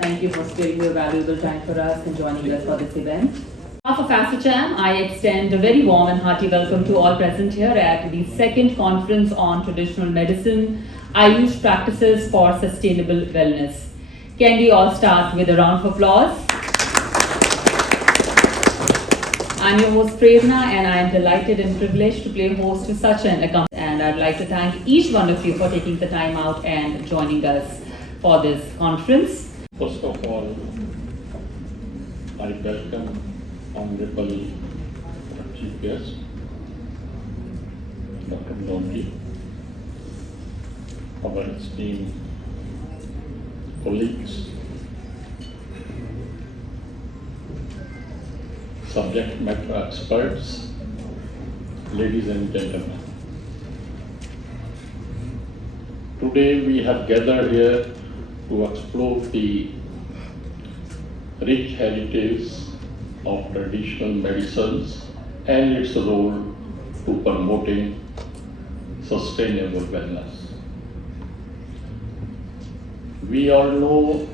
Thank you for sparing your valuable time for us and joining us for this event. On behalf of ASSOCHAM, I extend a very warm and hearty welcome to all present here at the second conference on Traditional Medicine Ayush Practices for Sustainable Wellness. Can we all start with a round of applause? I'm your host Prerna, and I am delighted and privileged to play host to such an account. And I'd like to thank each one of you for taking the time out and joining us for this conference. First of all, I welcome Honorable Chief Guest, Dr. Nonji, our esteemed colleagues, subject matter experts, ladies and gentlemen. Today we have gathered here to explore the rich heritage of traditional medicines and its role to promoting sustainable wellness. We all know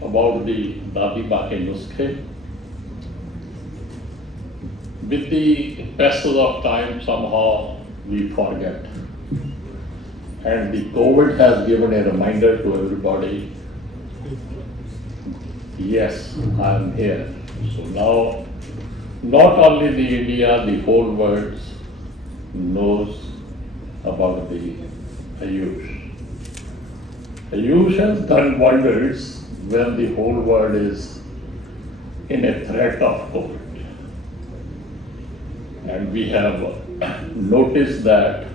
about the Dadi Bake Nuskhe. With the passage of time, somehow we forget. And the COVID has given a reminder to everybody, yes, I am here. So now, not only the India, the whole world knows about the Ayush. Ayush has done wonders when the whole world is in a threat of COVID. And we have noticed that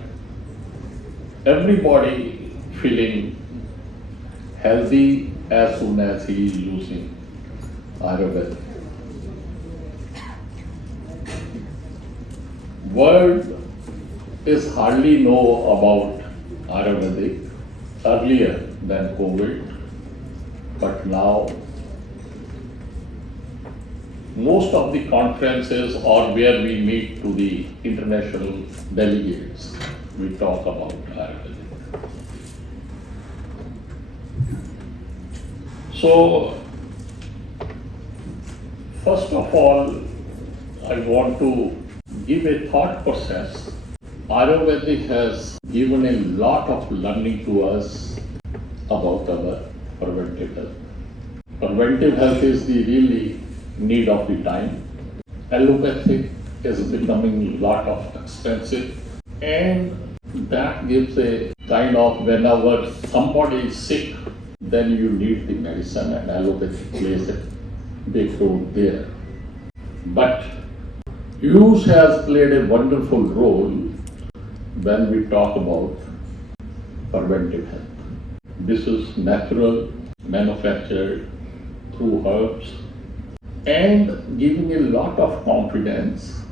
everybody feeling healthy as soon as he is using Ayurveda. World is hardly know about Ayurvedic earlier than COVID, but now most of the conferences or where we meet to the international delegates, we talk about Ayurveda. So, first of all, I want to give a thought process. Ayurveda has given a lot of learning to us about our preventive health. Preventive health is the really need of the time. Allopathic is becoming a lot of expensive, and that gives a kind of whenever somebody is sick, then you need the medicine, and allopathy plays a big role there. But use has played a wonderful role when we talk about preventive health. This is natural, manufactured through herbs, and giving a lot of confidence.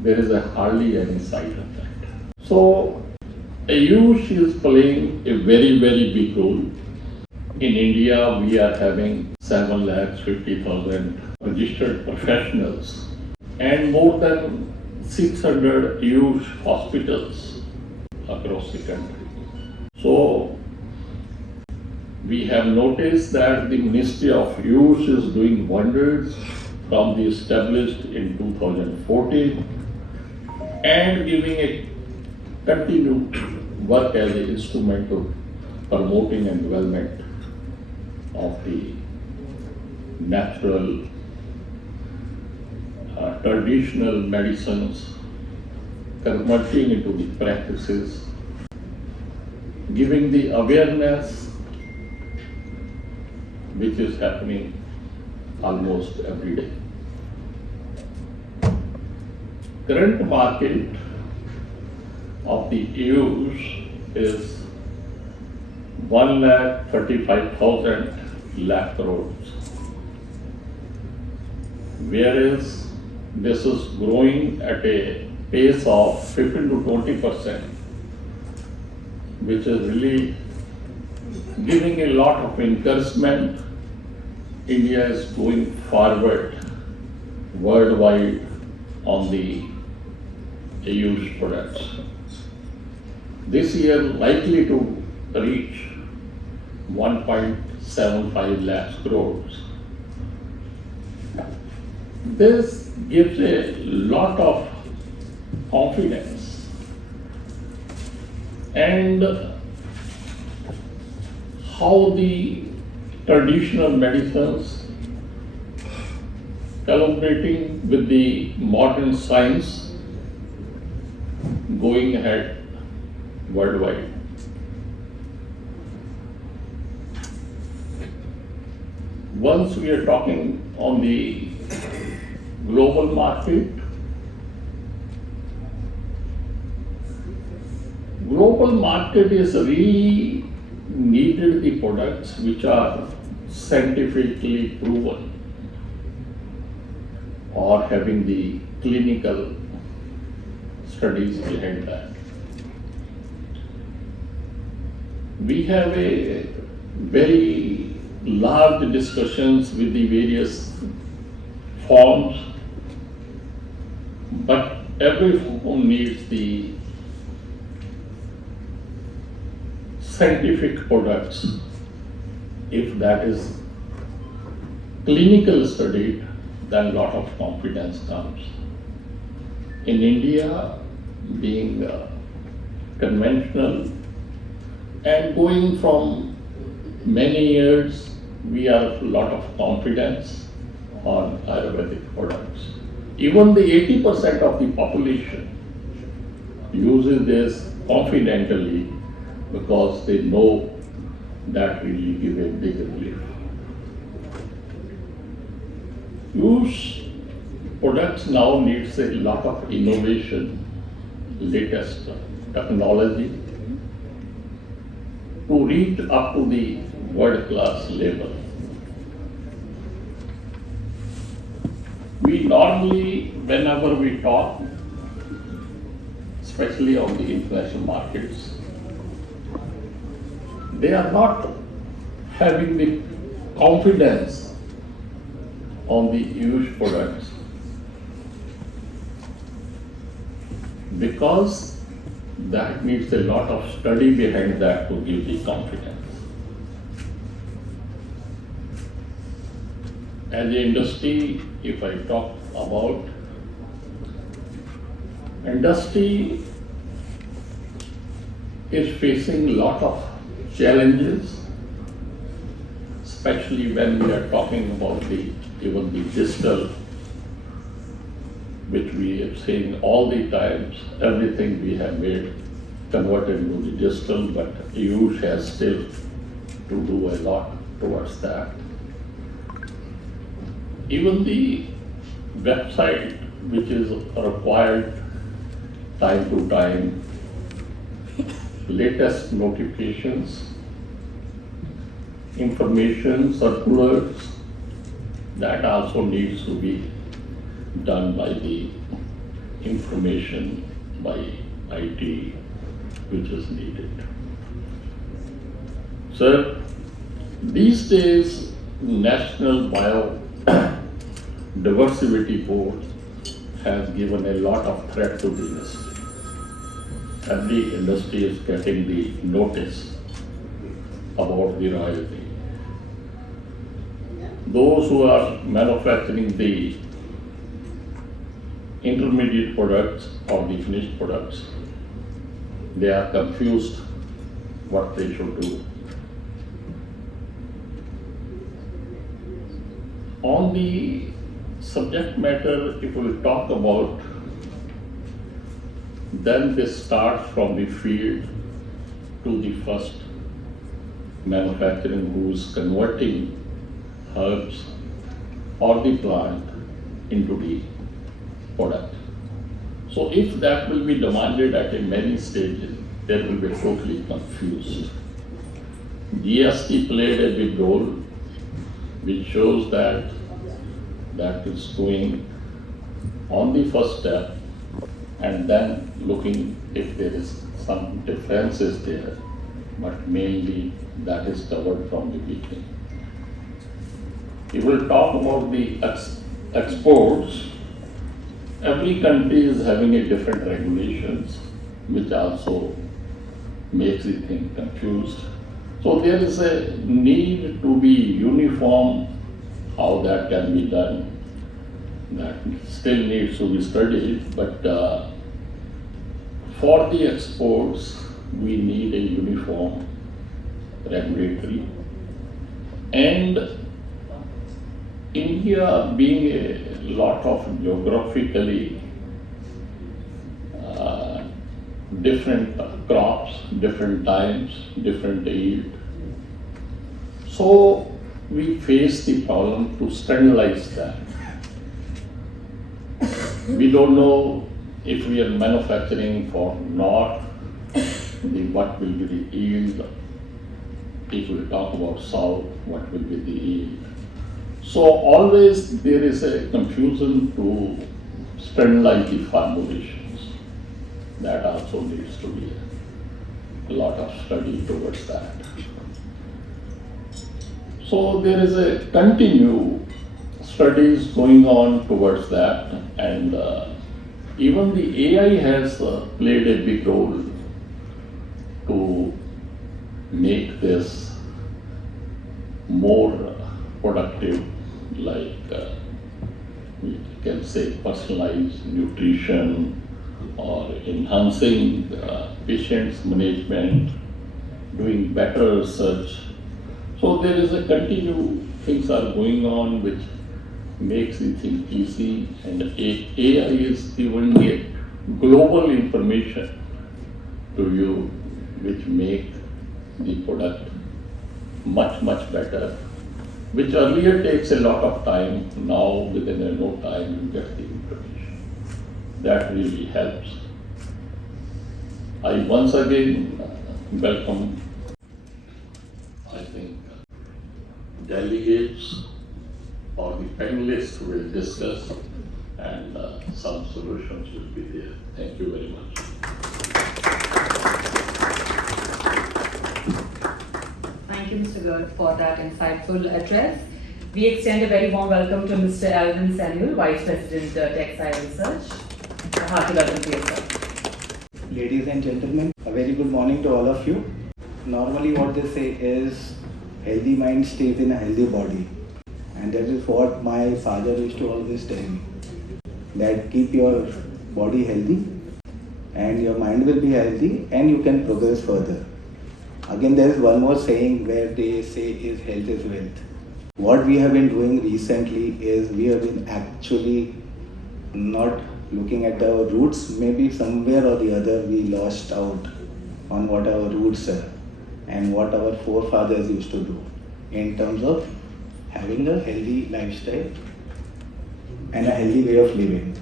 There is hardly any side effect. So, Ayush is playing a very, very big role. In India, we are having 750,000 registered professionals and more than 600 Ayush hospitals across the country. So, we have noticed that the Ministry of Ayush is doing wonders from the established in 2014 and giving a continued work as an instrument of promoting and development of the natural traditional medicines, converting into the practices, giving the awareness which is happening almost every day. Current market of the Ayush is 1,35,000 lakh crores, whereas this is growing at a pace of 15 to 20%, which is really giving a lot of encouragement. India is going forward worldwide on the Ayush products. This year likely to reach 1.75 lakhs crores. This gives a lot of confidence, and how the traditional medicines collaborating with the modern science going ahead worldwide. Once we are talking on the global market, global market is really needed the products which are scientifically proven or having the clinical studies behind that. We have a very large discussions with the various forms, but every form needs the scientific products. If that is clinical studied, then lot of confidence comes. In India, being conventional and going from many years, we have a lot of confidence on Ayurvedic products. Even the 80% of the population uses this confidently because they know that really give a big relief. Use products now needs a lot of innovation, latest technology to reach up to the world-class level. We normally, whenever we talk, especially on the international markets, they are not having the confidence on the Ayush products because that needs a lot of study behind that to give the confidence. As an industry, if I talk about industry is facing a lot of challenges, especially when we are talking about even the digital, which we have seen all the times, everything we have made converted into the digital, but Ayush has still to do a lot towards that. Even the website, which is required time to time, latest notifications, information, circulars, that also needs to be done by the information by IT, which is needed. Sir, these days, National Biodiversity Board has given a lot of threat to the industry. Every industry is getting the notice about the royalty. Those who are manufacturing the intermediate products or the finished products, they are confused what they should do. On the subject matter, if we talk about, then this starts from the field to the first manufacturing who is converting herbs or the plant into the product. So if that will be demanded at a many stages, they will be totally confused. GST played a big role, which shows that is going on the first step and then looking if there is some differences there, but mainly that is covered from the beginning. We will talk about the exports. Every country is having a different regulations, which also makes the thing confused. So there is a need to be uniform how that can be done. That still needs to be studied, but for the exports, we need a uniform regulatory. And India being a lot of geographically different crops, different times, different yield. So we face the problem to standardize that. We don't know if we are manufacturing for north, what will be the yield. If we talk about south, what will be the yield. So always there is a confusion to standardize the formulations. That also needs to be a lot of study towards that. So there is a continued studies going on towards that, and even the AI has played a big role to make this more productive, like we can say personalized nutrition or enhancing patient's management, doing better research. So there is a continued things are going on which makes the thing easy, and AI is giving it global information to you which make the product much better, which earlier takes a lot of time. Now within no time you get the information. That really helps. I once again welcome, I think, delegates or the panelists will discuss, and some solutions will be there. Thank you very much. Thank you, Mr. Garg, for that insightful address. We extend a very warm welcome to Mr. Alvin Samuel, Vice President, Textile Research. A hearty welcome to you, sir. Ladies and gentlemen, a very good morning to all of you. Normally what they say is, healthy mind stays in a healthy body. And that is what my father used to always tell me. That keep your body healthy and your mind will be healthy and you can progress further. Again, there is one more saying where they say is health is wealth. What we have been doing recently is we have been actually not looking at our roots. Maybe somewhere or the other we lost out on what our roots are and what our forefathers used to do in terms of having a healthy lifestyle and a healthy way of living.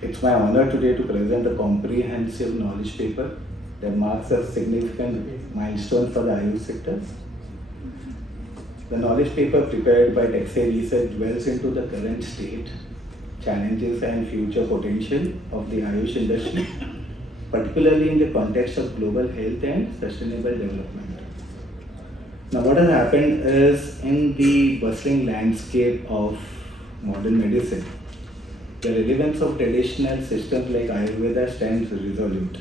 It's my honor today to present a comprehensive knowledge paper that marks a significant milestone for the Ayush sector. The knowledge paper prepared by Textile Research dwells into the current state, challenges and future potential of the Ayush industry, particularly in the context of global health and sustainable development. Now what has happened is, in the bustling landscape of modern medicine, the relevance of traditional systems like Ayurveda stands resolute.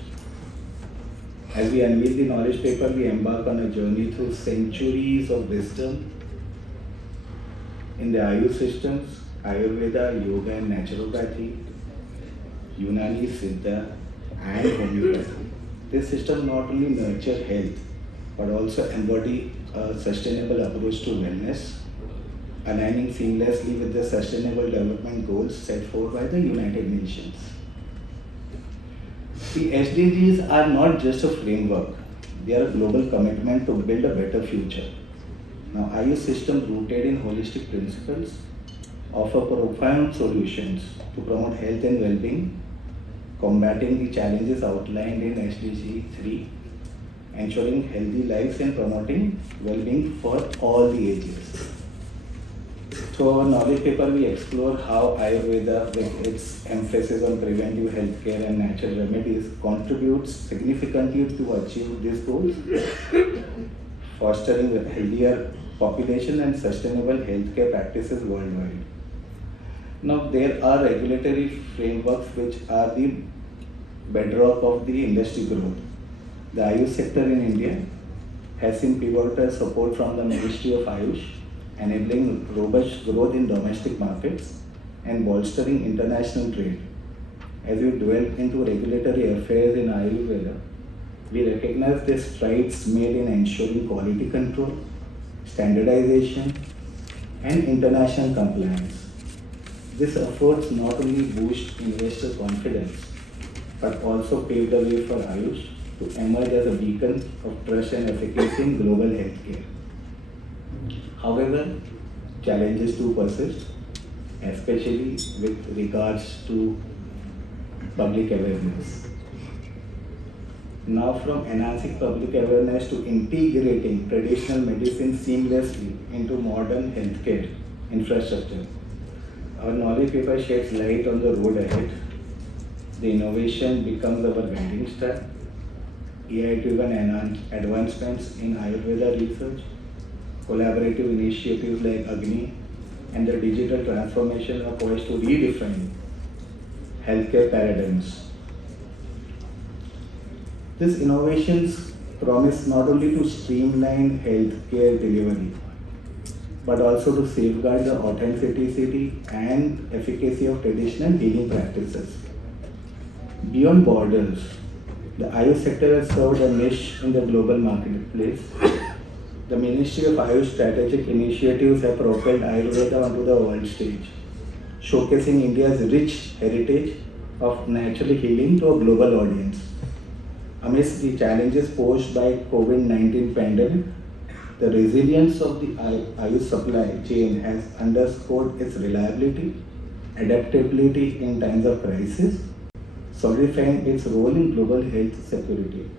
As we unveil the knowledge paper, we embark on a journey through centuries of wisdom in the Ayush systems, Ayurveda, Yoga and Naturopathy, Unani, Siddha and Homeopathy. This system not only nurture health, but also embody a sustainable approach to wellness, aligning seamlessly with the Sustainable Development Goals set forth by the United Nations. The SDGs are not just a framework, they are a global commitment to build a better future. Now, Ayush systems rooted in holistic principles offer profound solutions to promote health and well-being, combating the challenges outlined in SDG 3, ensuring healthy lives and promoting well-being for all the ages. Through our knowledge paper, we explore how Ayurveda, with its emphasis on preventive healthcare and natural remedies, contributes significantly to achieve these goals, fostering a healthier population and sustainable healthcare practices worldwide. Now, there are regulatory frameworks which are the bedrock of the industry growth. The Ayush sector in India has seen pivotal support from the Ministry of Ayush, enabling robust growth in domestic markets and bolstering international trade. As we delve into regulatory affairs in Ayurveda, we recognize the strides made in ensuring quality control, standardization, and international compliance. This efforts not only boost investor confidence but also pave the way for Ayush to emerge as a beacon of trust and efficacy in global healthcare. However, challenges do persist, especially with regards to public awareness. Now, from enhancing public awareness to integrating traditional medicine seamlessly into modern healthcare infrastructure, our knowledge paper sheds light on the road ahead. The innovation becomes our guiding star. AI-driven advancements in Ayurveda research, collaborative initiatives like Agni, and the digital transformation are poised to redefine healthcare paradigms. These innovations promise not only to streamline healthcare delivery, but also to safeguard the authenticity and efficacy of traditional healing practices. Beyond borders, the Ayush sector has served a niche in the global marketplace. The Ministry of Ayush strategic initiatives have propelled Ayurveda onto the world stage, showcasing India's rich heritage of natural healing to a global audience. Amidst the challenges posed by COVID-19 pandemic, the resilience of the Ayush supply chain has underscored its reliability, adaptability in times of crisis, solidifying its role in global health security.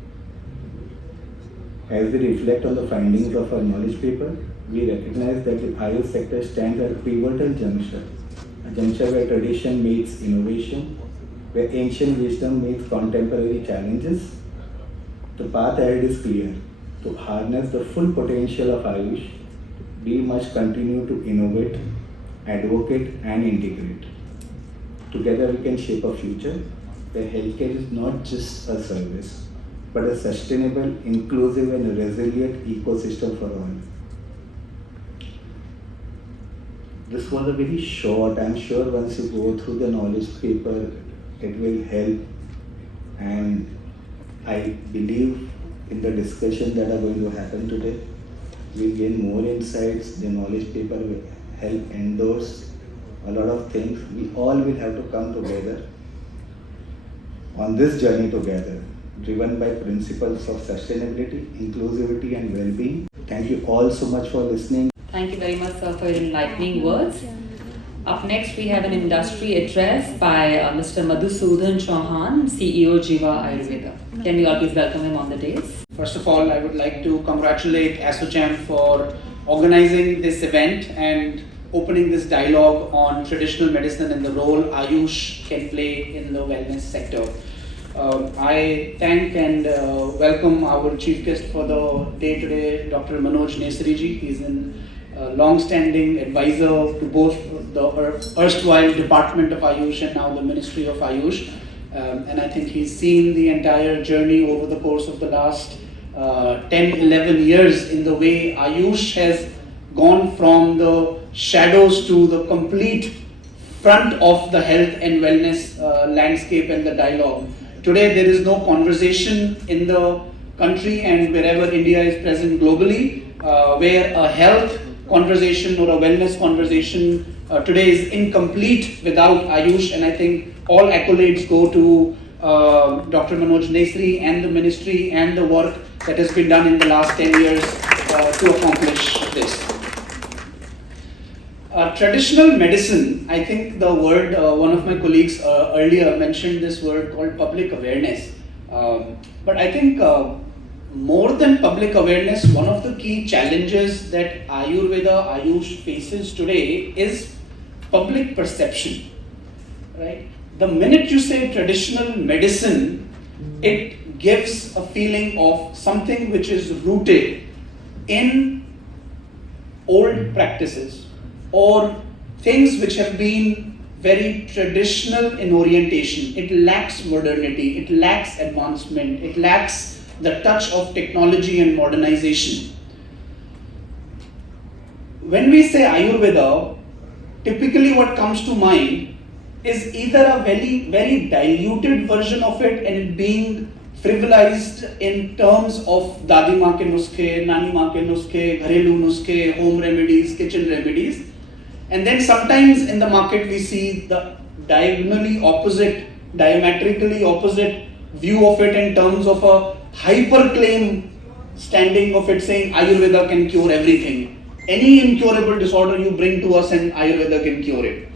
As we reflect on the findings of our knowledge paper, we recognize that the Ayush sector stands at a pivotal juncture, a juncture where tradition meets innovation, where ancient wisdom meets contemporary challenges. The path ahead is clear. To harness the full potential of Ayush, we must continue to innovate, advocate, and integrate. Together we can shape a future where healthcare is not just a service, but a sustainable, inclusive, and resilient ecosystem for all. This was a very short, I'm sure once you go through the knowledge paper, it will help, and I believe in the discussion that are going to happen today, we'll gain more insights. The knowledge paper will help endorse a lot of things. We all will have to come together on this journey together, driven by principles of sustainability, inclusivity, and well-being. Thank you all so much for listening. Thank you very much, sir, for your enlightening words. Up next, we have an industry address by Mr. Madhusudan Chauhan, CEO Jiva Ayurveda. Can we all please welcome him on the dais? First of all, I would like to congratulate ASSOCHAM for organizing this event and opening this dialogue on traditional medicine and the role Ayush can play in the wellness sector. I thank and welcome our chief guest for the day today, Dr. Manoj Nesriji. He's a long-standing advisor to both the erstwhile Department of Ayush and now the Ministry of Ayush. And I think he's seen the entire journey over the course of the last 10-11 years in the way Ayush has gone from the shadows to the complete front of the health and wellness landscape and the dialogue. Today there is no conversation in the country and wherever India is present globally where a health conversation or a wellness conversation today is incomplete without Ayush, and I think all accolades go to Dr. Manoj Nesri and the ministry and the work that has been done in the last 10 years to accomplish this. Traditional medicine, I think the word, one of my colleagues earlier mentioned this word called public awareness. But I think more than public awareness, one of the key challenges that Ayurveda, Ayush faces today is public perception, right? The minute you say traditional medicine, it gives a feeling of something which is rooted in old practices or things which have been very traditional in orientation. It lacks modernity, it lacks advancement, it lacks the touch of technology and modernization. When we say Ayurveda, typically what comes to mind is either a very diluted version of it and it being frivolized in terms of dadi maa ke nuskhe, nani maa ke nuskhe, gharelu nuskhe, home remedies, kitchen remedies. And then sometimes in the market we see the diametrically opposite view of it in terms of a hyper claim standing of it saying Ayurveda can cure everything. Any incurable disorder you bring to us and Ayurveda can cure it.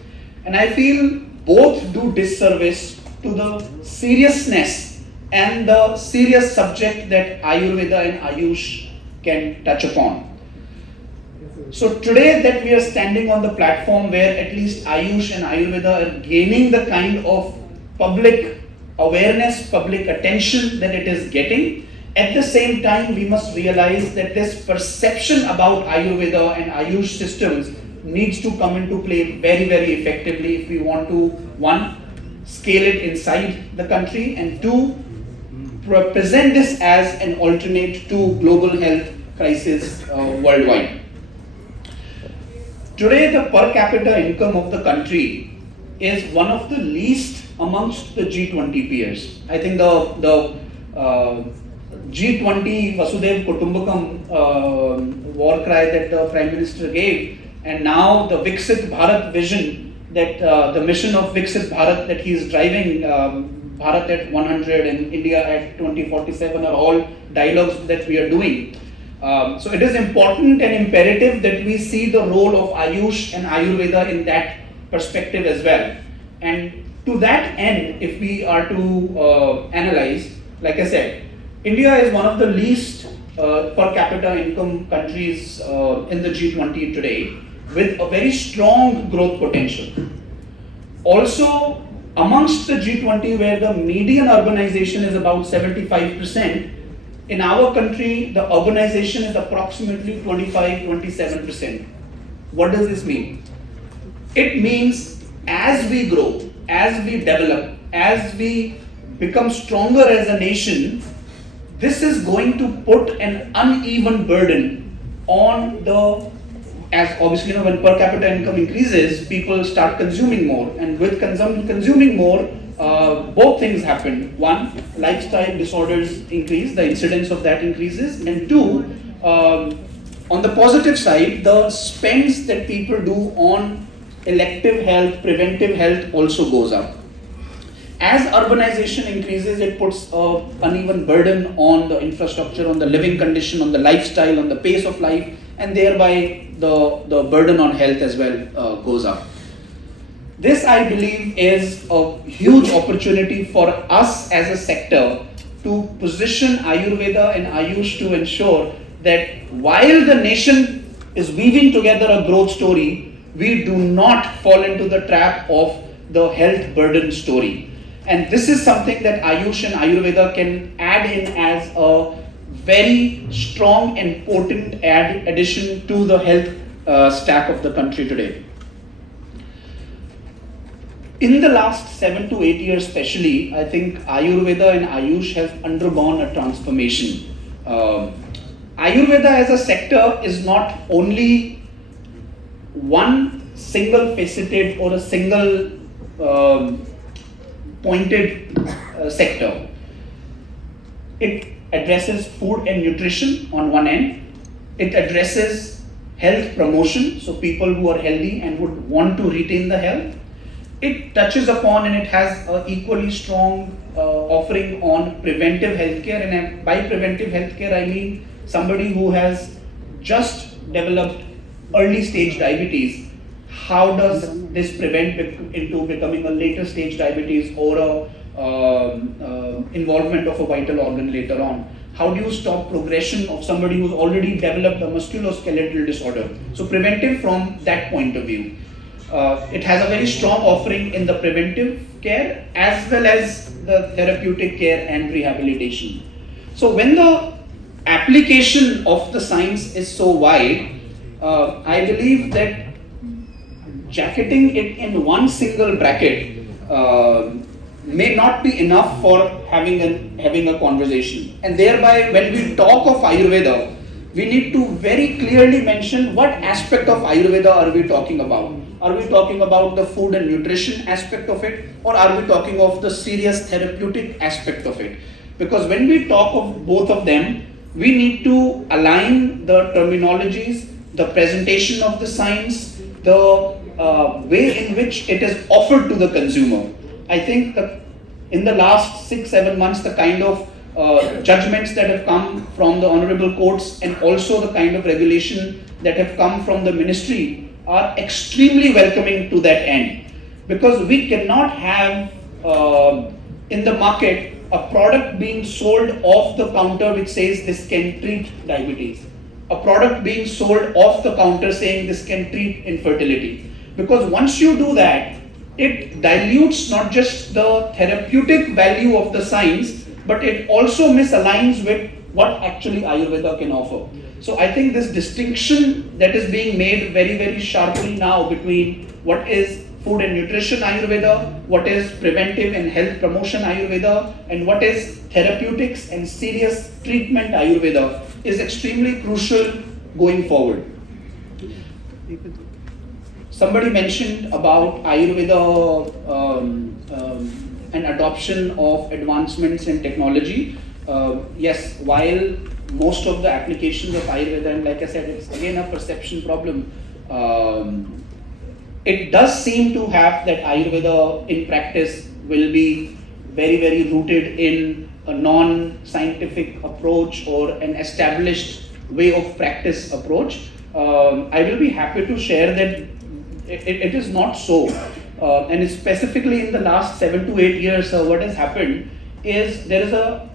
And I feel both do disservice to the seriousness and the serious subject that Ayurveda and Ayush can touch upon. So today that we are standing on the platform where at least Ayush and Ayurveda are gaining the kind of public awareness, public attention that it is getting, at the same time we must realize that this perception about Ayurveda and Ayush systems needs to come into play very effectively if we want to, one, scale it inside the country, and two, present this as an alternate to global health crisis worldwide. Today, the per capita income of the country is one of the least amongst the G20 peers. I think the G20 Vasudev Kutumbakam war cry that the Prime Minister gave, and now the Viksit Bharat vision, that the mission of Viksit Bharat that he is driving, Bharat at 100 and India at 2047 are all dialogues that we are doing. So it is important and imperative that we see the role of Ayush and Ayurveda in that perspective as well. And to that end, if we are to analyze, like I said, India is one of the least per capita income countries in the G20 today, with a very strong growth potential. Also, amongst the G20 where the median urbanization is about 75%, in our country, the urbanization is approximately 25-27%. What does this mean? It means as we grow, as we develop, as we become stronger as a nation, this is going to put an uneven burden on the, as obviously when per capita income increases, people start consuming more, and with consuming more, both things happen. One, lifestyle disorders increase, the incidence of that increases, and two, on the positive side, the spends that people do on elective health, preventive health also goes up. As urbanization increases, it puts an uneven burden on the infrastructure, on the living condition, on the lifestyle, on the pace of life, and thereby the burden on health as well goes up. This, I believe, is a huge opportunity for us as a sector to position Ayurveda and Ayush to ensure that while the nation is weaving together a growth story, we do not fall into the trap of the health burden story. And this is something that Ayush and Ayurveda can add in as a very strong and potent addition to the health stack of the country today. In the last 7 to 8 years especially, I think Ayurveda and Ayush have undergone a transformation. Ayurveda as a sector is not only one single faceted or a single pointed sector. It addresses food and nutrition on one end. It addresses health promotion, so people who are healthy and would want to retain the health. It touches upon and it has an equally strong offering on preventive healthcare, and by preventive healthcare I mean somebody who has just developed early stage diabetes. How does this prevent into becoming a later stage diabetes or a involvement of a vital organ later on? How do you stop progression of somebody who's already developed a musculoskeletal disorder? So preventive from that point of view. It has a very strong offering in the preventive care as well as the therapeutic care and rehabilitation. So when the application of the science is so wide, I believe that jacketing it in one single bracket may not be enough for having a conversation. And thereby, when we talk of Ayurveda, we need to very clearly mention what aspect of Ayurveda are we talking about. Are we talking about the food and nutrition aspect of it, or are we talking of the serious therapeutic aspect of it? Because when we talk of both of them, we need to align the terminologies, the presentation of the science, the way in which it is offered to the consumer. I think that in the last 6-7 months, the kind of judgments that have come from the honorable courts and also the kind of regulation that have come from the ministry are extremely welcoming to that end. Because we cannot have in the market a product being sold off the counter which says this can treat diabetes. A product being sold off the counter saying this can treat infertility. Because once you do that, it dilutes not just the therapeutic value of the science, but it also misaligns with what actually Ayurveda can offer. So I think this distinction that is being made very, very sharply now between what is food and nutrition Ayurveda, what is preventive and health promotion Ayurveda, and what is therapeutics and serious treatment Ayurveda is extremely crucial going forward. Somebody mentioned about Ayurveda and adoption of advancements in technology. Yes, while most of the applications of Ayurveda, and like I said, it's again a perception problem, it does seem to have that Ayurveda in practice will be very, very rooted in a non-scientific approach or an established way of practice approach. I will be happy to share that it is not so. And specifically in the last 7 to 8 years, what has happened is there is a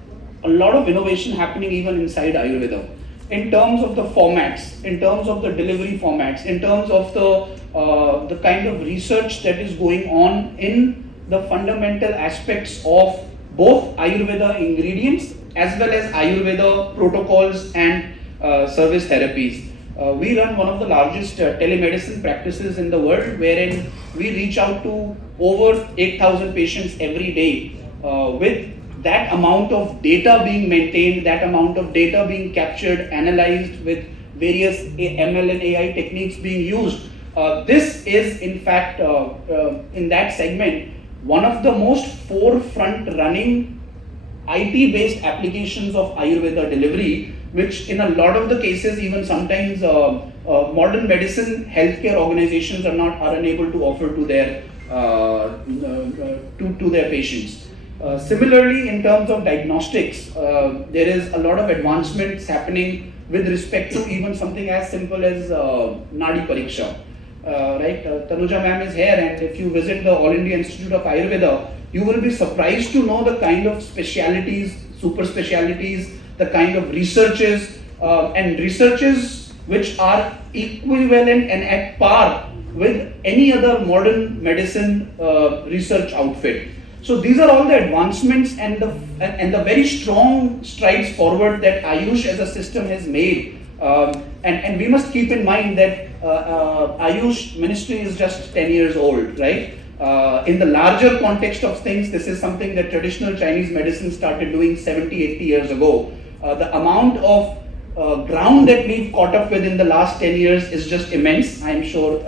lot of innovation happening even inside Ayurveda. In terms of the formats, in terms of the delivery formats, in terms of the kind of research that is going on in the fundamental aspects of both Ayurveda ingredients as well as Ayurveda protocols and service therapies. We run one of the largest telemedicine practices in the world, wherein we reach out to over 8,000 patients every day with that amount of data being maintained, that amount of data being captured, analyzed with various ML and AI techniques being used. This is in fact in that segment one of the most forefront running IT-based applications of Ayurveda delivery, which in a lot of the cases, even sometimes modern medicine healthcare organizations are unable to offer to their to their patients. Similarly, in terms of diagnostics, there is a lot of advancements happening with respect to even something as simple as Nadi Pariksha. Right, Tanuja ma'am is here, and if you visit the All India Institute of Ayurveda, you will be surprised to know the kind of specialities, super specialities, the kind of researches and researches which are equivalent and at par with any other modern medicine research outfit. So these are all the advancements and the very strong strides forward that Ayush as a system has made. And we must keep in mind that Ayush ministry is just 10 years old, right? In the larger context of things, this is something that traditional Chinese medicine started doing 70, 80 years ago. The amount of ground that we've caught up with in the last 10 years is just immense. I'm sure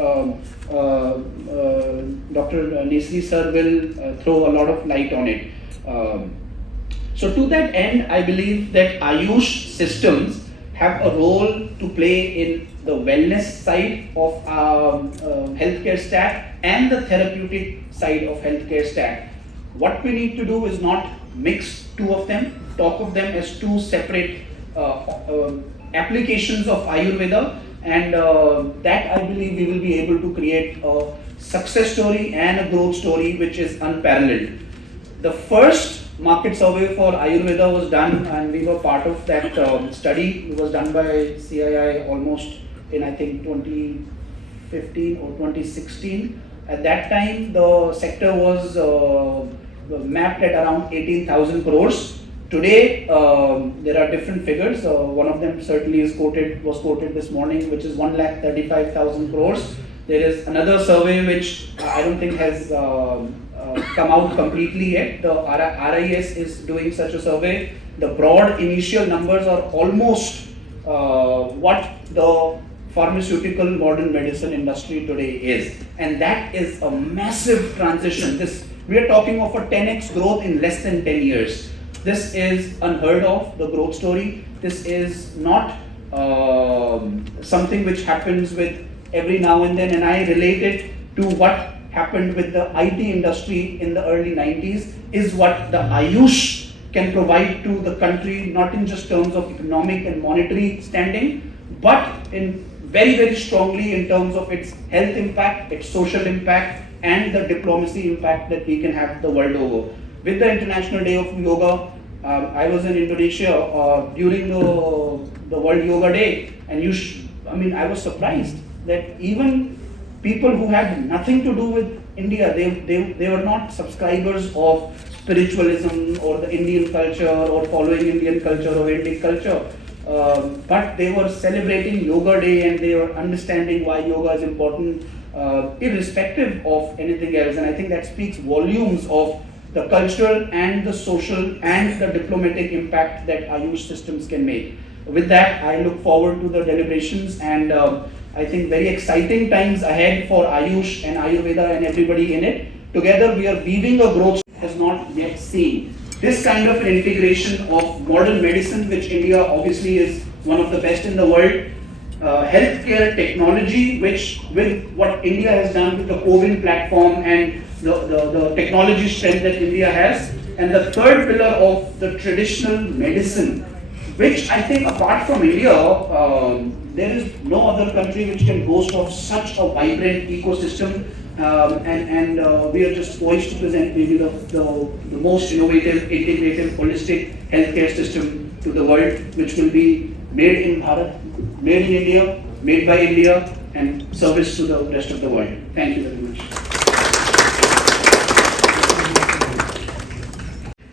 Dr. Nesri sir will throw a lot of light on it. So to that end, I believe that Ayush systems have a role to play in the wellness side of healthcare stack and the therapeutic side of healthcare stack. What we need to do is not mix two of them, talk of them as two separate applications of Ayurveda, and that I believe we will be able to create a success story and a growth story which is unparalleled. The first market survey for Ayurveda was done, and we were part of that study. It was done by CII almost in I think 2015 or 2016. At that time, the sector was mapped at around 18,000 crores. Today, there are different figures. One of them certainly was quoted this morning, which is 1,35,000 crores. There is another survey which I don't think has come out completely yet. The RIS is doing such a survey. The broad initial numbers are almost what the pharmaceutical modern medicine industry today is, and that is a massive transition. We are talking of a 10x growth in less than 10 years. This is unheard of, the growth story. This is not something which happens with every now and then, and I relate it to what happened with the IT industry in the early 90s, is what the Ayush can provide to the country, not in just terms of economic and monetary standing, but in very, very strongly in terms of its health impact, its social impact, and the diplomacy impact that we can have the world over. With the International Day of Yoga, I was in Indonesia during the World Yoga Day, and I was surprised that even people who had nothing to do with India, they were not subscribers of spiritualism or the Indian culture or following Indian culture or Indic culture, but they were celebrating Yoga Day and they were understanding why yoga is important, irrespective of anything else. And I think that speaks volumes of the cultural and the social and the diplomatic impact that Ayush systems can make. With that, I look forward to the deliberations, and I think very exciting times ahead for Ayush and Ayurveda and everybody in it. Together we are weaving a growth has not yet seen. This kind of an integration of modern medicine, which India obviously is one of the best in the world, healthcare technology, which with what India has done with the COVID platform and the technology strength that India has, and the third pillar of the traditional medicine, which I think apart from India, there is no other country which can boast of such a vibrant ecosystem, and we are just poised to present maybe the most innovative, integrative, holistic healthcare system to the world, which will be made in Bharat, made in India, made by India, and service to the rest of the world. Thank you very much.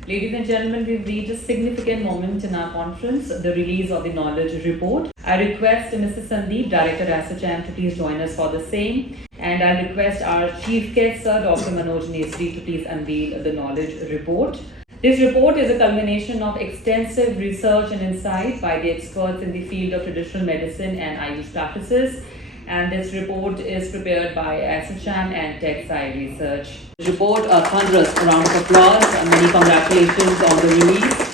Ladies and gentlemen, we've reached a significant moment in our conference, the release of the knowledge report. I request Mr. Sandeep, Director ASSOCHAM, to please join us for the same. And I request our Chief Guest, Sir Dr. Manoj Nesri, to please unveil the knowledge report. This report is a culmination of extensive research and insight by the experts in the field of traditional medicine and Ayush practices. And this report is prepared by ASSOCHAM and TechSci Research. Report, a thunderous round of applause and many congratulations on the release.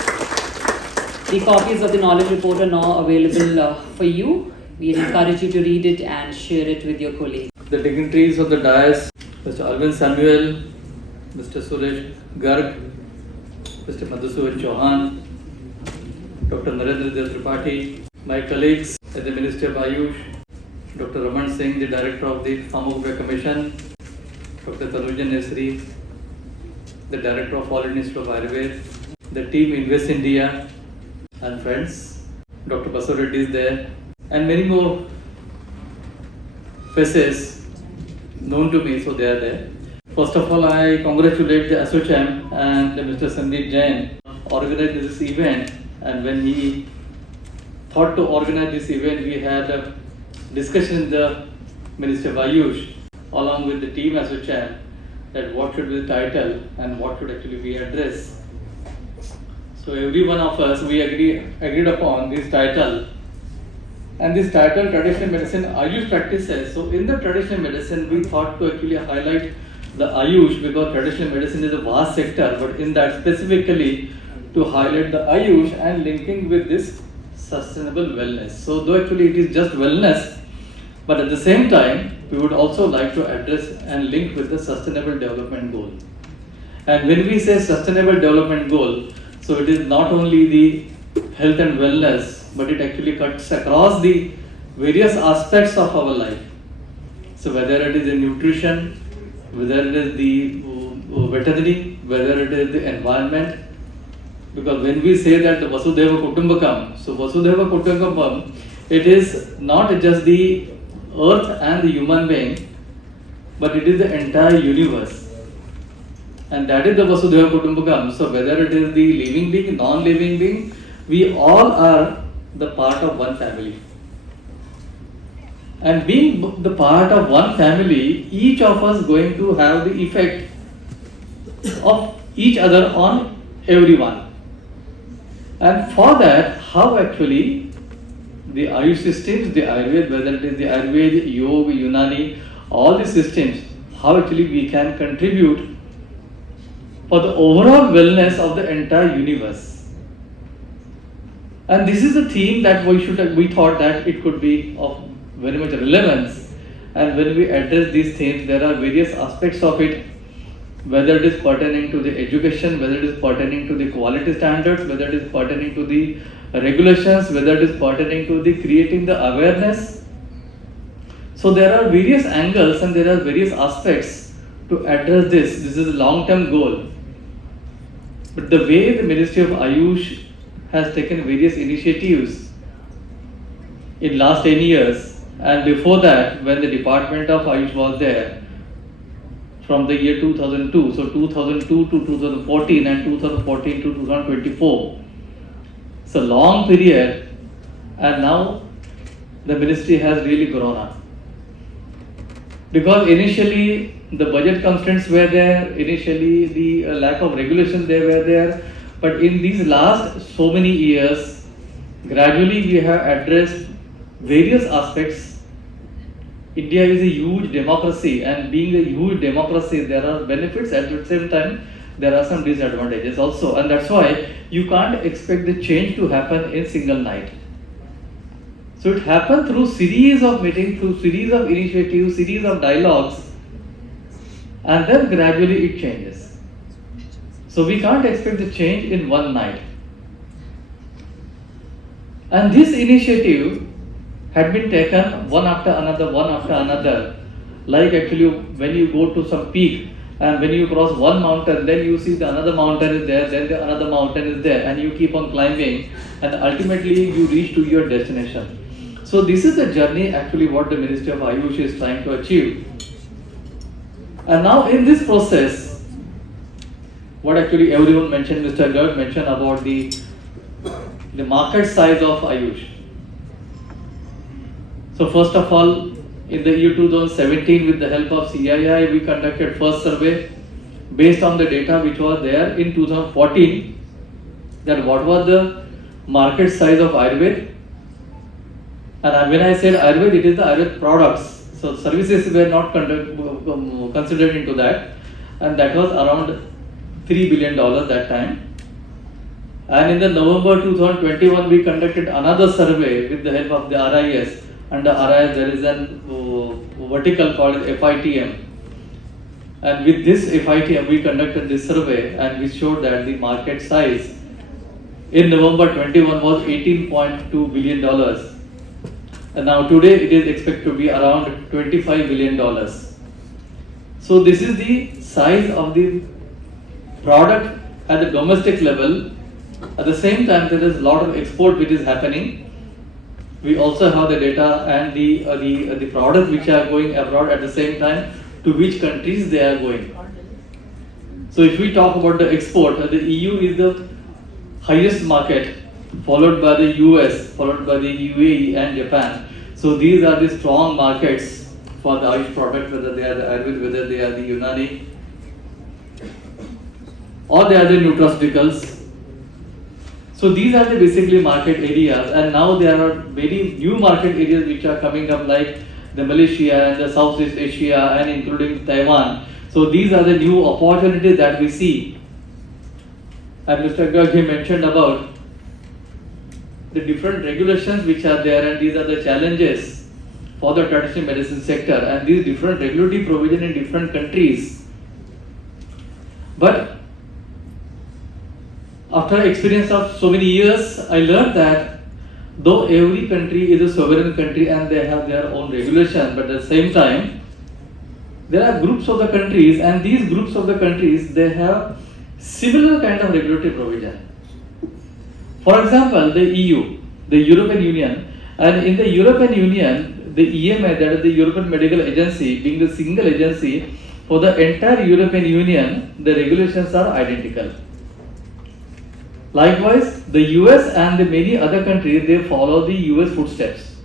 The copies of the knowledge report are now available for you. We encourage you to read it and share it with your colleagues. The dignitaries of the dais, Mr. Arvind Samuel, Mr. Suresh Garg, Mr. Madhusudan Chauhan, Dr. Narendra Dev Tripathi, my colleagues at the Ministry of Ayush, Dr. Raman Singh, the Director of the Pharmacopoeia Commission, Dr. Tanuja Nesri, the Director of All India Institute of Ayurveda, the team Invest India, and friends. Dr. Basu Reddy is there, and many more faces known to me, so they are there. First of all, I congratulate the ASSOCHAM and Mr. Sandeep Jain organized this event, and when he thought to organize this event, we had a discussion in the Ministry of Ayush along with the team ASSOCHAM that what should be the title and what should actually be addressed. So every one of us, we agreed upon this title, and this title, Traditional Medicine Ayush Practices. So in the traditional medicine, we thought to actually highlight the Ayush, because traditional medicine is a vast sector, but in that specifically to highlight the Ayush and linking with this sustainable wellness. So though actually it is just wellness, but at the same time, we would also like to address and link with the sustainable development goal. And when we say sustainable development goal, so it is not only the health and wellness, but it actually cuts across the various aspects of our life. So whether it is the nutrition, whether it is the veterinary, whether it is the environment, because when we say that the Vasudhaiva Kutumbakam, so Vasudhaiva Kutumbakam, it is not just the earth and the human being, but it is the entire universe. And that is the Vasudhaiva Kutumbakam. So whether it is the living being, non-living being, we all are the part of one family. And being the part of one family, each of us going to have the effect of each other on everyone. And for that, how actually the Ayush systems, the Ayurveda, whether it is the Ayurveda, Yoga, Unani, all the systems, how actually we can contribute for the overall wellness of the entire universe. And this is a theme that we thought that it could be of very much relevance. And when we address these themes, there are various aspects of it, whether it is pertaining to the education, whether it is pertaining to the quality standards, whether it is pertaining to the regulations, whether it is pertaining to the creating the awareness. So there are various angles and there are various aspects to address this. This is a long-term goal. But the way the Ministry of Ayush has taken various initiatives in last 10 years, and before that, when the Department of Ayush was there, from the year 2002, so 2002 to 2014 and 2014 to 2024, it's a long period, and now the ministry has really grown up. Because initially the budget constraints were there, initially the lack of regulation they were there, but in these last so many years, gradually we have addressed various aspects. India is a huge democracy, and being a huge democracy, there are benefits, at the same time there are some disadvantages also, and that's why you can't expect the change to happen in single night. So it happened through series of meetings, through series of initiatives, series of dialogues, and then gradually it changes. So we can't expect the change in one night. And this initiative had been taken one after another. Like actually when you go to some peak and when you cross one mountain, then you see the another mountain is there, then the another mountain is there, and you keep on climbing, and ultimately you reach to your destination. So this is the journey actually what the Ministry of Ayush is trying to achieve. And now in this process, what actually everyone mentioned, Mr. Garg mentioned about the market size of Ayush. So first of all, in the year 2017, with the help of CII, we conducted first survey based on the data which was there in 2014, that what was the market size of Ayurveda. And when I said Ayurveda, it is the Ayurveda products. So services were not considered into that, and that was around $3 billion that time. And in the November 2021, we conducted another survey with the help of the RIS. Under RIS, there is a vertical called FITM. And with this FITM, we conducted this survey, and we showed that the market size in November 21 was $18.2 billion. And now today it is expected to be around $25 billion. So this is the size of the product at the domestic level. At the same time, there is a lot of export which is happening. We also have the data and the products which are going abroad at the same time, to which countries they are going. So if we talk about the export, the EU is the highest market, followed by the US, followed by the UAE and Japan. So these are the strong markets for the Ayush product, whether they are the Ayurveda, whether they are the Unani, or they are the nutraceuticals. So these are the basically market areas, and now there are very new market areas which are coming up, like the Malaysia and the Southeast Asia and including Taiwan. So these are the new opportunities that we see. And Mr. Garg mentioned about the different regulations which are there, and these are the challenges for the traditional medicine sector, and these different regulatory provision in different countries. But after experience of so many years, I learned that though every country is a sovereign country and they have their own regulation, but at the same time, there are groups of the countries, and these groups of the countries, they have similar kind of regulatory provision. For example, the EU, the European Union, and in the European Union, the EMA, that is the European Medical Agency, being the single agency for the entire European Union, the regulations are identical. Likewise, the US and the many other countries, they follow the US footsteps.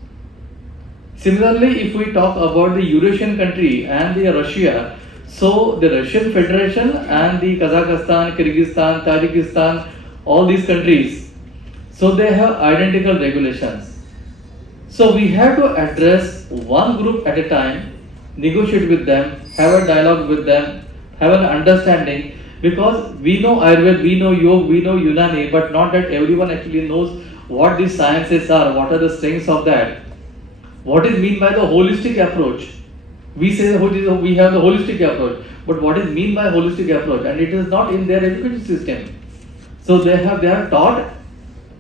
Similarly, if we talk about the Eurasian country and the Russia, So the Russian Federation and the Kazakhstan, Kyrgyzstan, Tajikistan, all these countries, so they have identical regulations. So we have to address one group at a time, negotiate with them, have a dialogue with them, have an understanding, because we know Ayurveda, we know Yoga, we know Unani, but not that everyone actually knows what these sciences are, what are the strengths of that, what is meant by the holistic approach. We say we have the holistic approach, but what is meant by holistic approach? And it is not in their education system. So they are taught,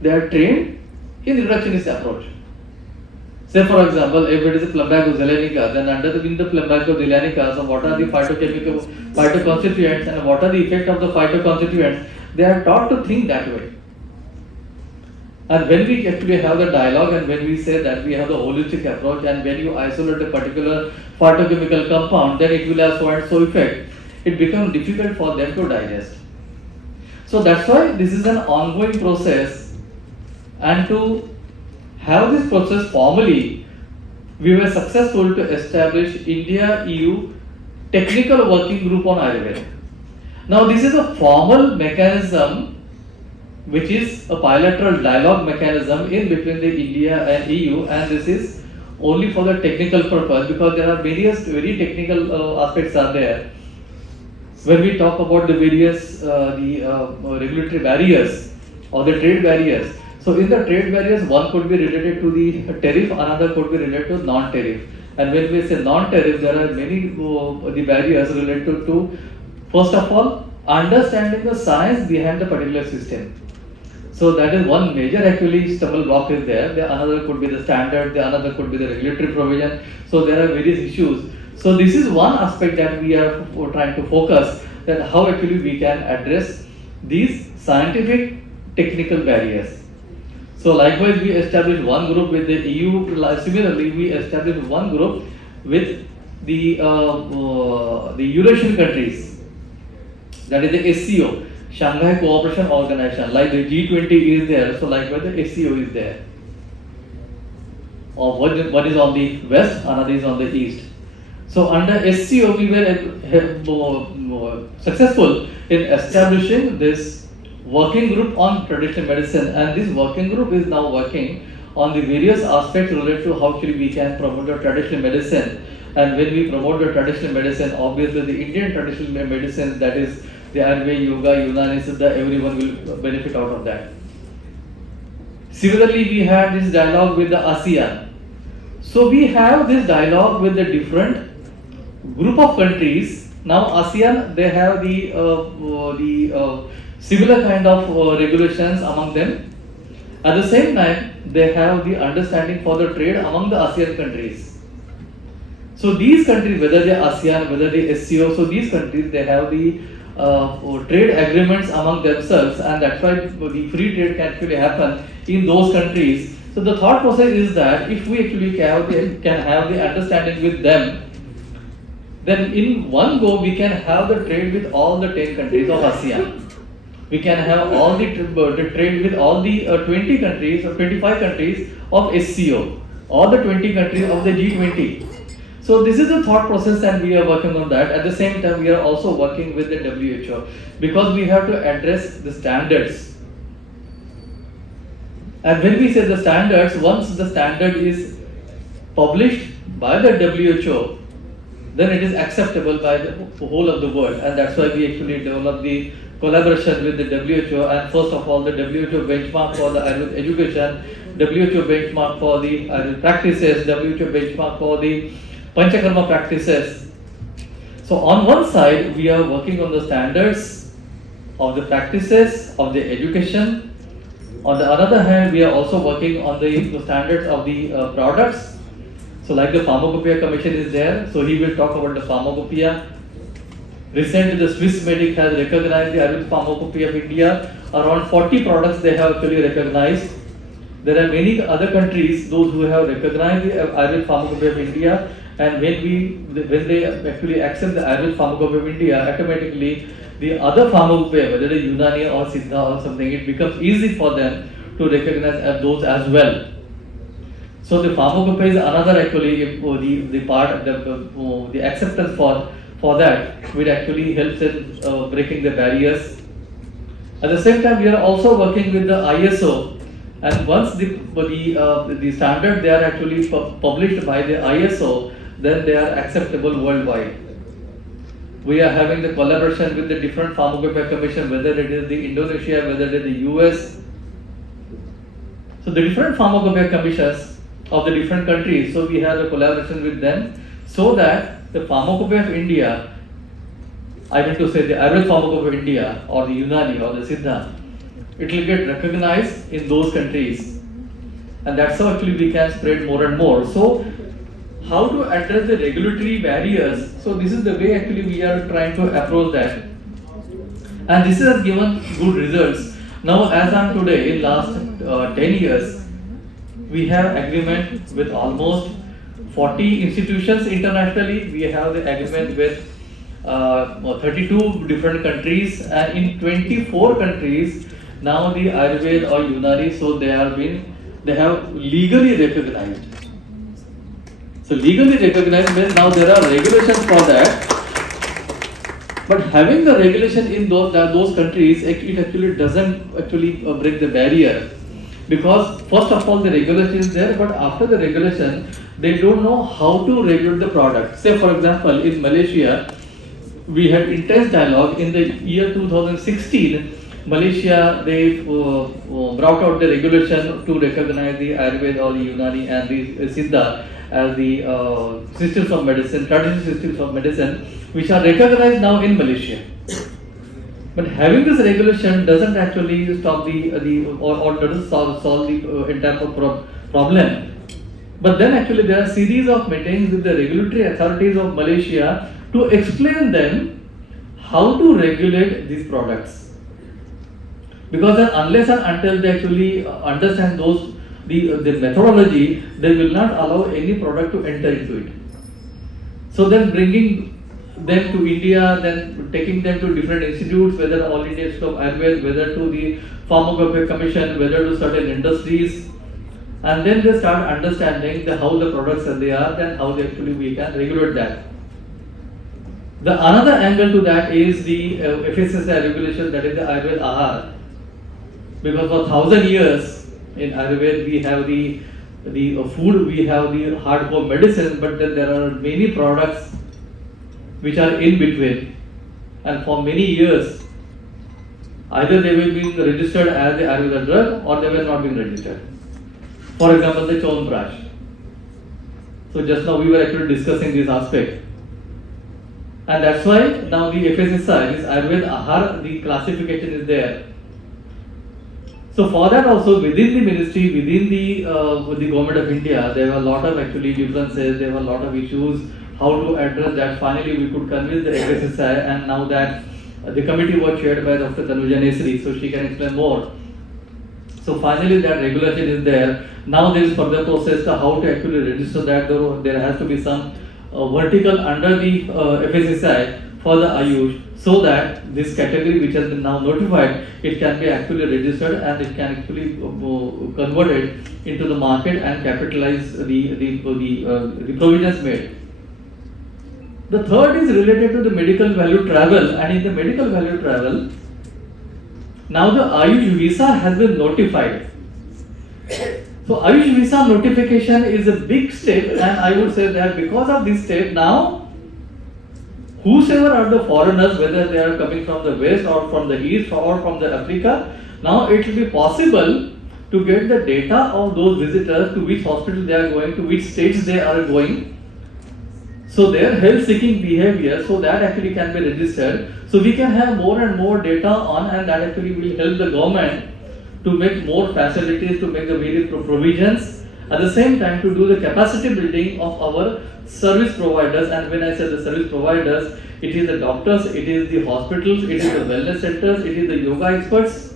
they are trained in reductionist approach. Say for example, if it is a Plumbago zelenica, then in the Plumbago zelenica, so what are the phytochemical phytoconstituents and what are the effect of the phytoconstituents? They are taught to think that way. And when we actually have the dialogue and when we say that we have the holistic approach, and when you isolate a particular phytochemical compound, then it will have so and so effect, it becomes difficult for them to digest. So that's why this is an ongoing process, and to have this process formally, we were successful to establish India-EU Technical Working Group on Ayurveda. Now this is a formal mechanism which is a bilateral dialogue mechanism in between the India and EU, and this is only for the technical purpose, because there are various very technical aspects are there. When we talk about the various regulatory barriers or the trade barriers, so in the trade barriers, one could be related to the tariff, another could be related to non-tariff. And when we say non-tariff, there are many the barriers related to, first of all, understanding the science behind the particular system. So that is one major actually stumble block is there. The another could be the standard, the another could be the regulatory provision. So there are various issues. So this is one aspect that we are trying to focus, that how actually we can address these scientific technical barriers. So likewise we established one group with the EU, similarly we established one group with the Eurasian countries, that is the SCO. Shanghai Cooperation Organization, like the G20 is there, so likewise the SCO is there. One is on the west, another is on the east. So under SCO we were successful in establishing this working group on traditional medicine, and this working group is now working on the various aspects related to how actually we can promote the traditional medicine. And when we promote the traditional medicine, obviously the Indian traditional medicine, that is the Ayurveda, Yoga, Unani, Siddha, everyone will benefit out of that. Similarly, we had this dialogue with the ASEAN. So we have this dialogue with the different group of countries. Now ASEAN, they have the similar kind of regulations among them. At the same time, they have the understanding for the trade among the ASEAN countries. So these countries, whether they are ASEAN, whether they are SCO, so these countries, they have the trade agreements among themselves, and that's why the free trade can actually happen in those countries. So the thought process is that if we actually can have the understanding with them, then in one go we can have the trade with all the 10 countries of ASEAN. We can have all the trade with all the 20 countries or 25 countries of SCO, all the 20 countries of the G20. So this is the thought process, and we are working on that. At the same time, we are also working with the WHO, because we have to address the standards. And when we say the standards, once the standard is published by the WHO, then it is acceptable by the whole of the world, and that's why we actually develop the collaboration with the WHO. And first of all, the WHO benchmark for the Ayurveda education, WHO benchmark for the Ayurveda practices, WHO benchmark for the Panchakarma practices. So on one side, we are working on the standards of the practices of the education. On the other hand, we are also working on the standards of the products. So like the Pharmacopoeia Commission is there, so he will talk about the Pharmacopoeia. Recently, the Swiss Medic has recognized the Ayurvedic Pharmacopoeia of India. Around 40 products they have actually recognized. There are many other countries, those who have recognized the Ayurvedic Pharmacopoeia of India, and when they actually accept the Ayurvedic Pharmacopoeia of India, automatically the other pharmacopoeia, whether it is Unani or Siddha or something, it becomes easy for them to recognize those as well. So the pharmacopoeia is another actually the part, the acceptance for for that, which actually helps in breaking the barriers. At the same time, we are also working with the ISO, and once the standard they are actually published by the ISO, then they are acceptable worldwide. We are having the collaboration with the different pharmacopoeia commission, whether it is the Indonesia, whether it is the US. So the different pharmacopoeia commissions of the different countries, so we have a collaboration with them, so that the pharmacopoeia of India, I mean to say the Ayurvedic pharmacopoeia of India or the Unani or the Siddha, it will get recognized in those countries, and that's how actually we can spread more and more. So how to address the regulatory barriers? So this is the way actually we are trying to approach that, and this has given good results. Now as on today, in last 10 years, we have agreement with almost 40 institutions internationally. We have the agreement with 32 different countries, and in 24 countries now the Ayurveda or Unani, so they have legally recognized. So legally recognized means now there are regulations for that. But having the regulation in those countries, it actually doesn't break the barrier, because first of all the regulation is there, but after the regulation they don't know how to regulate the product. Say for example, in Malaysia, we had intense dialogue in the year 2016. Malaysia, they brought out the regulation to recognize the Ayurveda or the Unani and the Siddha as the systems of medicine, traditional systems of medicine, which are recognized now in Malaysia. But having this regulation doesn't actually stop or doesn't solve the entire problem. But then actually there are series of meetings with the regulatory authorities of Malaysia to explain them how to regulate these products. Because then unless and until they actually understand the methodology, they will not allow any product to enter into it. So then bringing them to India, then taking them to different institutes, whether All India Institute of Ayurveda, whether to the Pharmacopoeia Commission, whether to certain industries, and then they start understanding how the products they are, then how we can regulate that. The another angle to that is the FSSAI regulation, that is the Ayurveda Ahar. Because for 1,000 years in Ayurveda we have the food, we have the hardcore medicine, but then there are many products which are in between, and for many years either they will be registered as the Ayurveda drug or they will not be registered. For example, the Chyawanprash. So just now we were actually discussing this aspect, and that's why now the FSSAI, this Ayurveda Ahar, the classification is there. So for that also, within the ministry, within the government of India, there were a lot of differences, there were a lot of issues, how to address that. Finally we could convince the FSSAI, and now that the committee was chaired by Dr. Tanuja Nesri, so she can explain more. So finally that regulation is there. Now there is further process to how to actually register that. There has to be some vertical under the FSSAI for the Ayush, so that this category which has been now notified, it can be actually registered and it can actually converted into the market and capitalize the provisions made. The third is related to the medical value travel, and in the medical value travel, now the Ayush visa has been notified. So Ayush visa notification is a big step, and I would say that because of this step now, whosoever are the foreigners, whether they are coming from the west or from the east or from the Africa, now it will be possible to get the data of those visitors, to which hospital they are going, to which states they are going. So their health seeking behavior, so that actually can be registered. So we can have more and more data on, and that actually will help the government to make more facilities, to make the various provisions. At the same time, to do the capacity building of our service providers. And when I say the service providers, it is the doctors, it is the hospitals, it is the wellness centers, it is the yoga experts,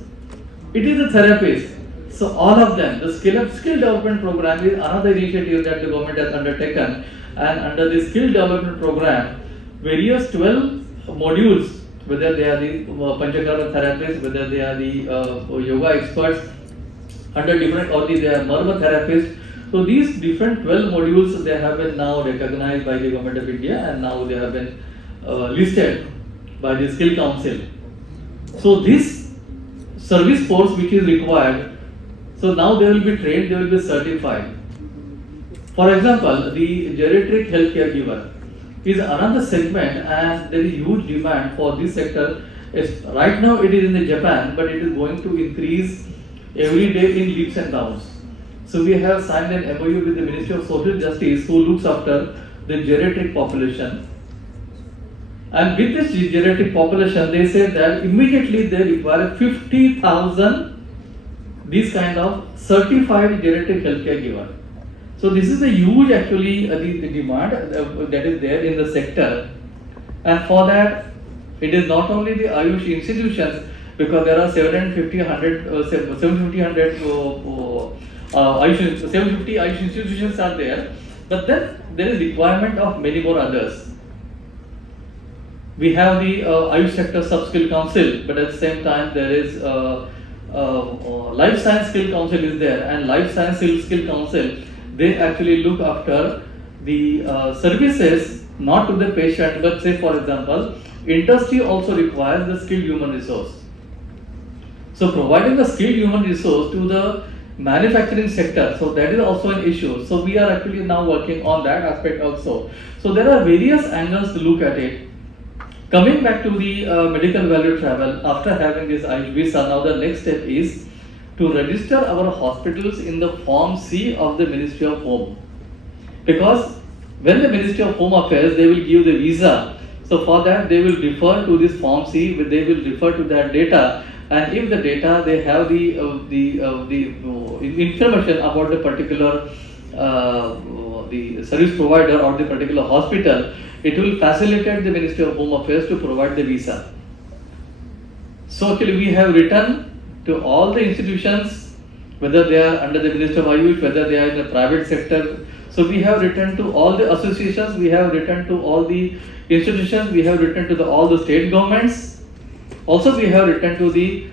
it is the therapists. So all of them, the skill development program is another initiative that the government has undertaken. And under the skill development program, various 12 modules, whether they are the Panchakarma therapists, whether they are the yoga experts, under different, or they are Marma therapists. So these different 12 modules, they have been now recognized by the government of India, and now they have been listed by the Skill Council. So this service force which is required, so now they will be trained, they will be certified. For example, the geriatric healthcare giver is another segment, and there is huge demand for this sector. Right now it is in the Japan, but it is going to increase every day in leaps and bounds. So we have signed an MOU with the Ministry of Social Justice, who looks after the geriatric population. And with this geriatric population, they say that immediately they require 50,000 these kind of certified geriatric healthcare giver. So this is a huge actually the demand that is there in the sector. And for that, it is not only the Ayush institutions, because there are 750 Ayush institutions are there, but then there is requirement of many more others. We have the Ayush Sector Sub-Skill Council, but at the same time there is Life Science Skill Council is there, and Life Science Skill Council, they actually look after the services not to the patient, but say for example, industry also requires the skilled human resource. So providing the skilled human resource to the manufacturing sector, so that is also an issue. So we are actually now working on that aspect also. So there are various angles to look at it. Coming back to the medical value travel, after having this Ayush visa, now the next step is to register our hospitals in the Form C of the Ministry of Home. Because when the Ministry of Home Affairs, they will give the visa, so for that they will refer to this Form C, they will refer to that data, and if the data they have the information about the particular the service provider or the particular hospital, it will facilitate the Ministry of Home Affairs to provide the visa. So actually we have written to all the institutions, whether they are under the Ministry of Ayush, whether they are in the private sector. So we have written to all the associations, we have written to all the institutions, we have written to all the state governments. Also we have written to the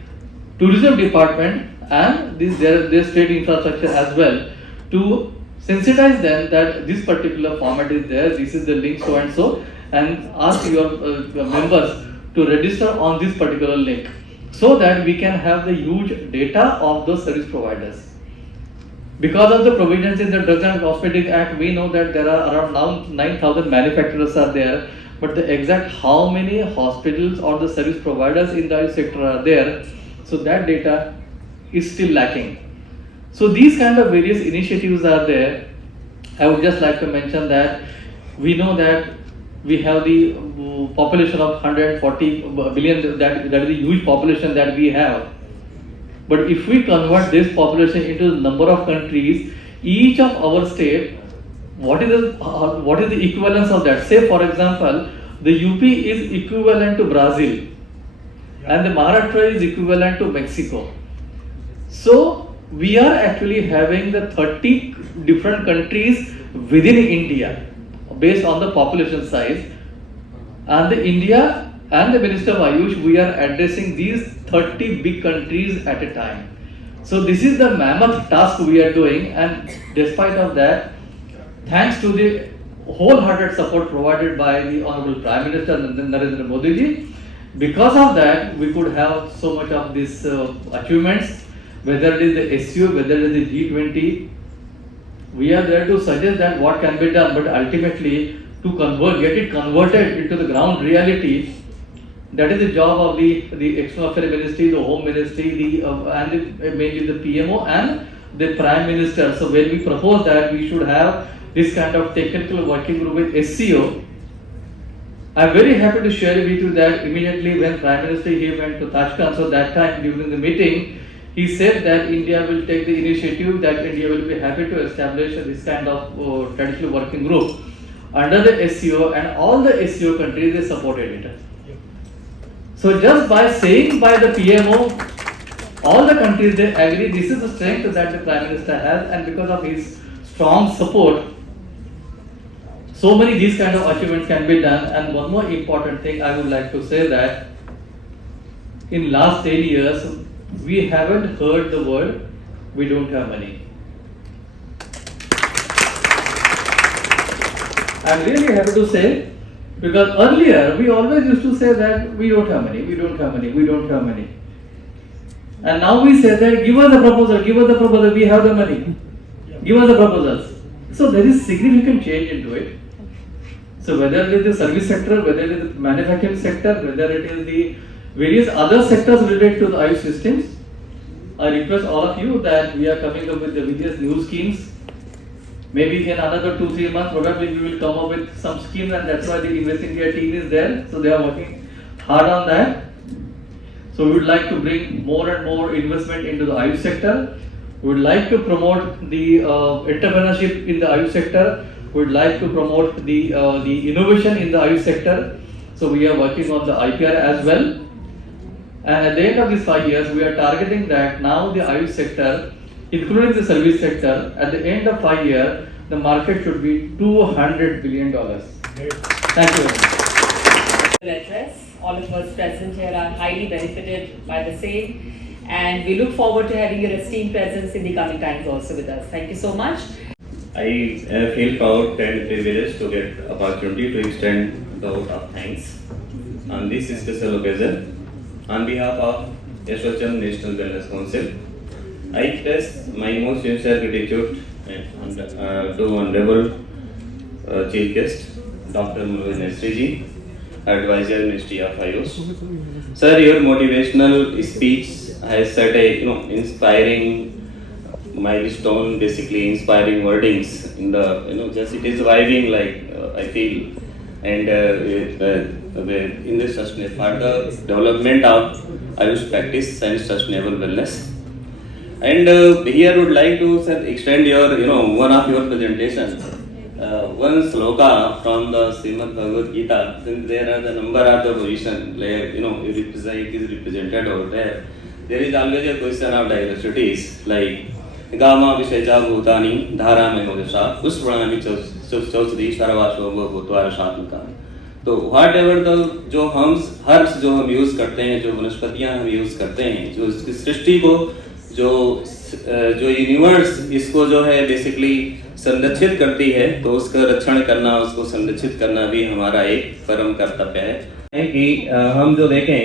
tourism department and their state infrastructure as well, to sensitize them that this particular format is there, this is the link so and so, and ask your members to register on this particular link, so that we can have the huge data of those service providers. Because of the provisions in the Drugs and Cosmetic Act, we know that there are around now 9,000 manufacturers are there, but the exact how many hospitals or the service providers in the sector are there, so that data is still lacking. So these kind of various initiatives are there. I would just like to mention that we know that we have the population of 140 billion, that is a huge population that we have. But if we convert this population into the number of countries, each of our state, what is the equivalence of that? Say for example, the UP is equivalent to Brazil, and the Maharashtra is equivalent to Mexico. So we are actually having the 30 different countries within India based on the population size, and the India and the Minister of Ayush, we are addressing these 30 big countries at a time. So this is the mammoth task we are doing, and despite of that, thanks to the wholehearted support provided by the Honorable Prime Minister Narendra Modi ji, because of that we could have so much of these achievements, whether it is the SCO, whether it is the G20. We are there to suggest that what can be done, but ultimately to get it converted into the ground reality, that is the job of the External Affairs Ministry, the Home Ministry, and mainly the PMO and the Prime Minister. So when we propose that we should have this kind of technical working group with SCO, I am very happy to share with you that immediately when Prime Minister he went to Tashkent, so that time during the meeting, he said that India will take the initiative, that India will be happy to establish this kind of traditional working group under the SCO, and all the SCO countries they supported it. So just by saying by the PMO, all the countries they agree. This is the strength that the Prime Minister has, and because of his strong support, so many these kind of achievements can be done. And one more important thing I would like to say, that in last 10 years, we haven't heard the word, we don't have money. I'm really happy to say Because earlier we always used to say that we don't have money, we don't have money, we don't have money. And now we say that give us a proposal, give us the proposal, we have the money. Give us the proposals. So there is significant change into it. So whether it is the service sector, whether it is the manufacturing sector, whether it is the various other sectors related to the Ayush systems, I request all of you that we are coming up with the various new schemes. Maybe in another 2-3 months, probably we will come up with some schemes, and that's why the Invest India team is there. So they are working hard on that. So we would like to bring more and more investment into the Ayush sector. We would like to promote the entrepreneurship in the Ayush sector. We would like to promote the innovation in the Ayush sector. So we are working on the IPR as well. And at the end of these 5 years, we are targeting that now the Ayush sector, including the service sector, at the end of 5 years, the market should be $200 billion. Thank you very much. Address. All of us present here are highly benefited by the same, and we look forward to having your esteemed presence in the coming times also with us. Thank you so much. I feel proud and privileged to get opportunity to extend the vote of thanks on this special occasion. On behalf of SOCHM National Wellness Council, I express my most sincere gratitude to Honorable Chief Guest, Dr. Manoj Nesri, Advisor Ministry of Ayush. Sir, your motivational speech has set a inspiring milestone, basically inspiring wordings in the just it is vibing like I feel, and in this sustainable further development of Ayush practice and sustainable wellness. And here would like to extend your one of your presentation. One sloka from the Srimad Bhagavad Gita. Since there are the number of the position where it is represented over there. There is always a question of diversities like Gama Visheja Bhutani Dhara Mehodesha Pushpranami Chausri Saravasho Bhutwara Shatmika. तो वाट ever the जो हम herbs जो हम use करते हैं, जो वनस्पतियाँ हम use करते हैं, जो इसकी सृष्टि को जो यूनिवर्स इसको जो है बेसिकली संरक्षित करती है, तो उसका रक्षण करना, उसको संरक्षित करना भी हमारा एक परम कर्तव्य है कि हम जो देखें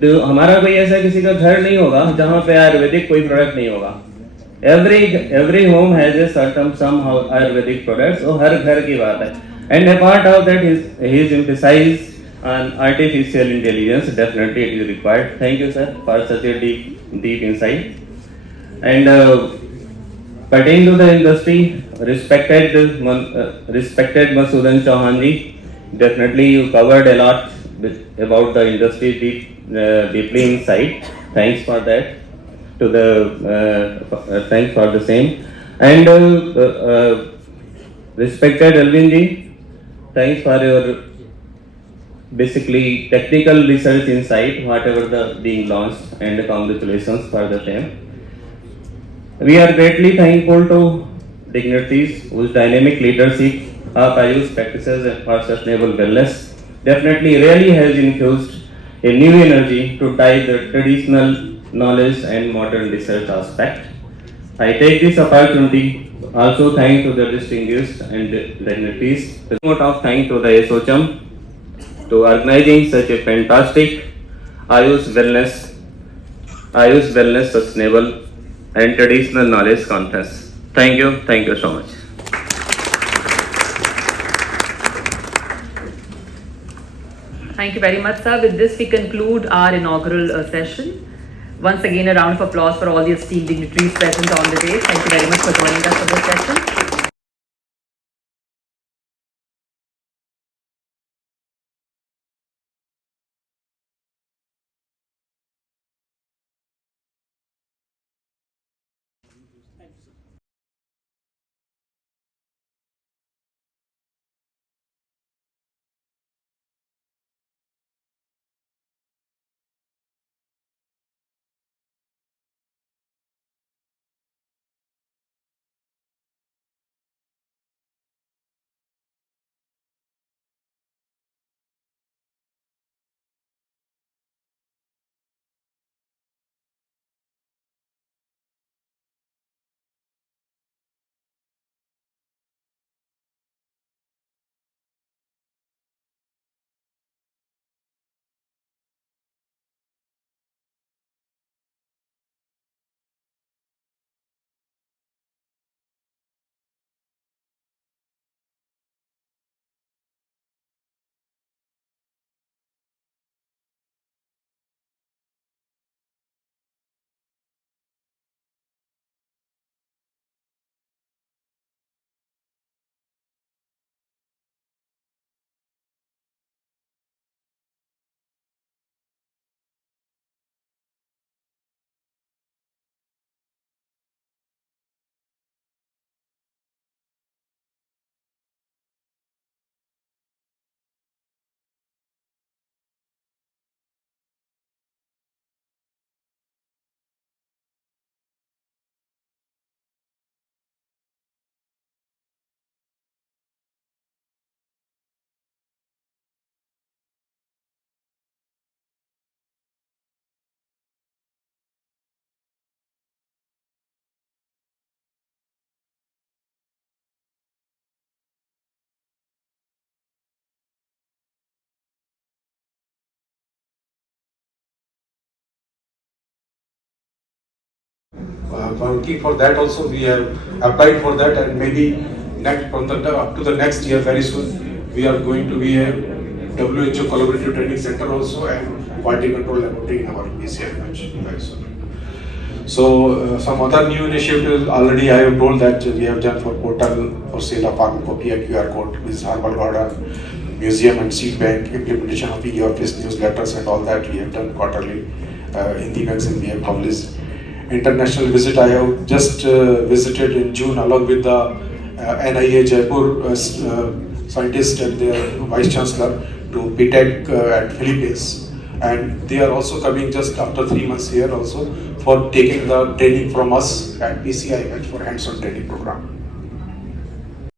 तो हमारा कोई ऐसा किसी का घर नहीं होगा जहाँ पे आयुर्वेदिक कोई प्रोडक्ट नहीं होगा. Every home has a certain some Ayurvedic products, वो हर घर की बात है. And a part of that is his emphasis on artificial intelligence. Definitely it is required. Thank you, sir, for such a deep insight. And pertaining to the industry, respected Masudan Chauhanji, definitely you covered a lot about the industry deeply inside. Thanks for that. Thanks for the same. And respected Alvinji, thanks for your basically technical research insight, whatever the being launched, and congratulations for the same. We are greatly thankful to dignitaries whose dynamic leadership of Ayush practices for sustainable wellness definitely really has infused a new energy to tie the traditional knowledge and modern research aspect. I take this opportunity also thank to the distinguished and dignitaries. A note of thanks to the SOCHM to organizing such a fantastic Ayush Wellness Sustainable and Traditional Knowledge Conference. Thank you so much. Thank you very much, sir. With this, we conclude our inaugural session. Once again, a round of applause for all the esteemed dignitaries present on the day. Thank you very much for joining us for this session. Working for that also, we have applied for that, and maybe up to the next year very soon we are going to be a WHO collaborative training center also, and quality control laboratory in our PCI branch very soon. So some other new initiatives already I have told that we have done for portal for sale of pharmacopoeia QR code with Herbal Garden, museum and seed bank, implementation of e-office newsletters and all that we have done quarterly. In the magazine we have published. International visit I have just visited in June along with the NIA Jaipur scientist and their vice chancellor to PTEC at Philippines, and they are also coming just after 3 months here also for taking the training from us at PCI for hands-on training program.